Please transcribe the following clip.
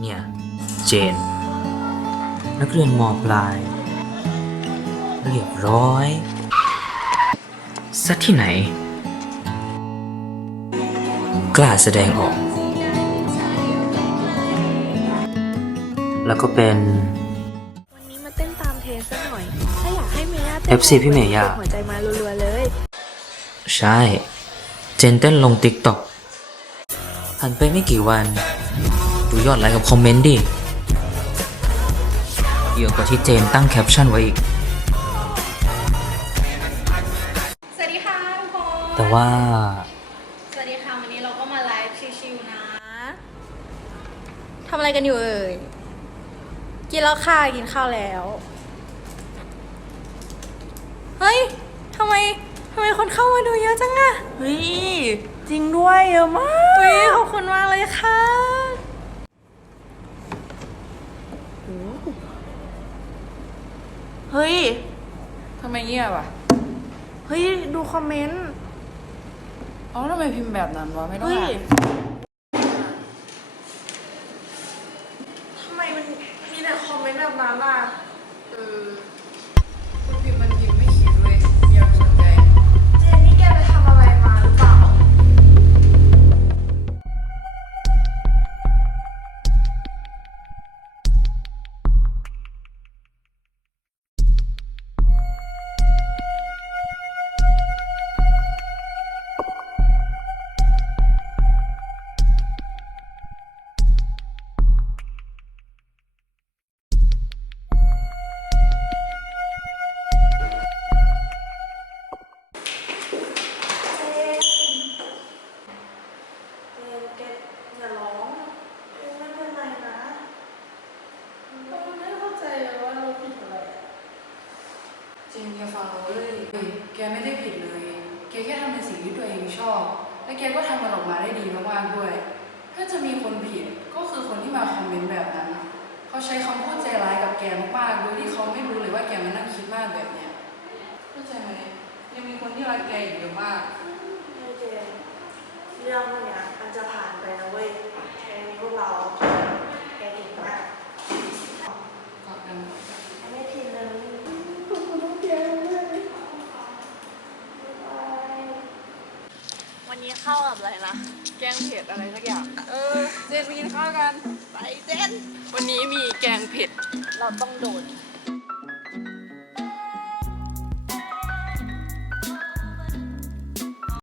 เนี่ย เจน นักเรียนมปลาย เรียบร้อยซะที่ไหน กล้าแสดงออก แล้วก็เป็น วันนี้มาเต้นตามเทรนสักหน่อย ถ้าอยากให้เมย่า FC พี่เมย่า หัวใจมารัวๆเลย ใช่ เจนเต้นลงติ๊กต็อกหันไปไม่กี่วัน ดูยอดไลค์กับคอมเมนต์ดิเยอะกว่าที่เจนตั้งแคปชั่นไว้อีก สวัสดีค่ะทุกคนแต่ว่า สวัสดีค่ะวันนี้เราก็มาไลฟ์ชิวๆนะทำอะไรกันอยู่เอ่ย กินแล้วค่ะกินข้าวแล้ว เฮ้ยทำไมทำไมคนเข้ามาดูเยอะจังอะเฮ้ย จริงด้วยเยอะมาก เฮ้ยขอบคุณมากเลยค่ะ เฮ้ย ทำไมเงียบอะ เฮ้ย ดูคอมเมนต์ อ๋อทำไมพิมพ์แบบนั้นวะ ไม่ต้องเฮ้ย อ่านทำไมมันมีแต่คอมเมนต์แบบนั้นอะ เออ จริงแกฟังเราเลยเฮ้ยแกไม่ได้ผิดเลย แกแค่ทำในสิ่งที่ตัวเองชอบ และแกก็ทำมันออกมาได้ดีมากๆด้วย ถ้าจะมีคนผิดก็คือคนที่มาคอมเมนต์แบบนั้น เขาใช้คำพูดใจร้ายกับแกมากๆ โดยที่เขาไม่รู้เลยว่าแกมานั่งคิดมากแบบเนี้ยเข้าใจไหมยังมีคนที่รักแกอยู่เยอะมากเฮ้ยเจนเรื่องพวกนี้มันจะผ่าน วันนี้เข้ากับอะไรนะ แกงเผ็ดอะไรสักอย่าง เออ เจนไปกินข้าวกัน ไปเจน วันนี้มีแกงเผ็ด เราต้องโดน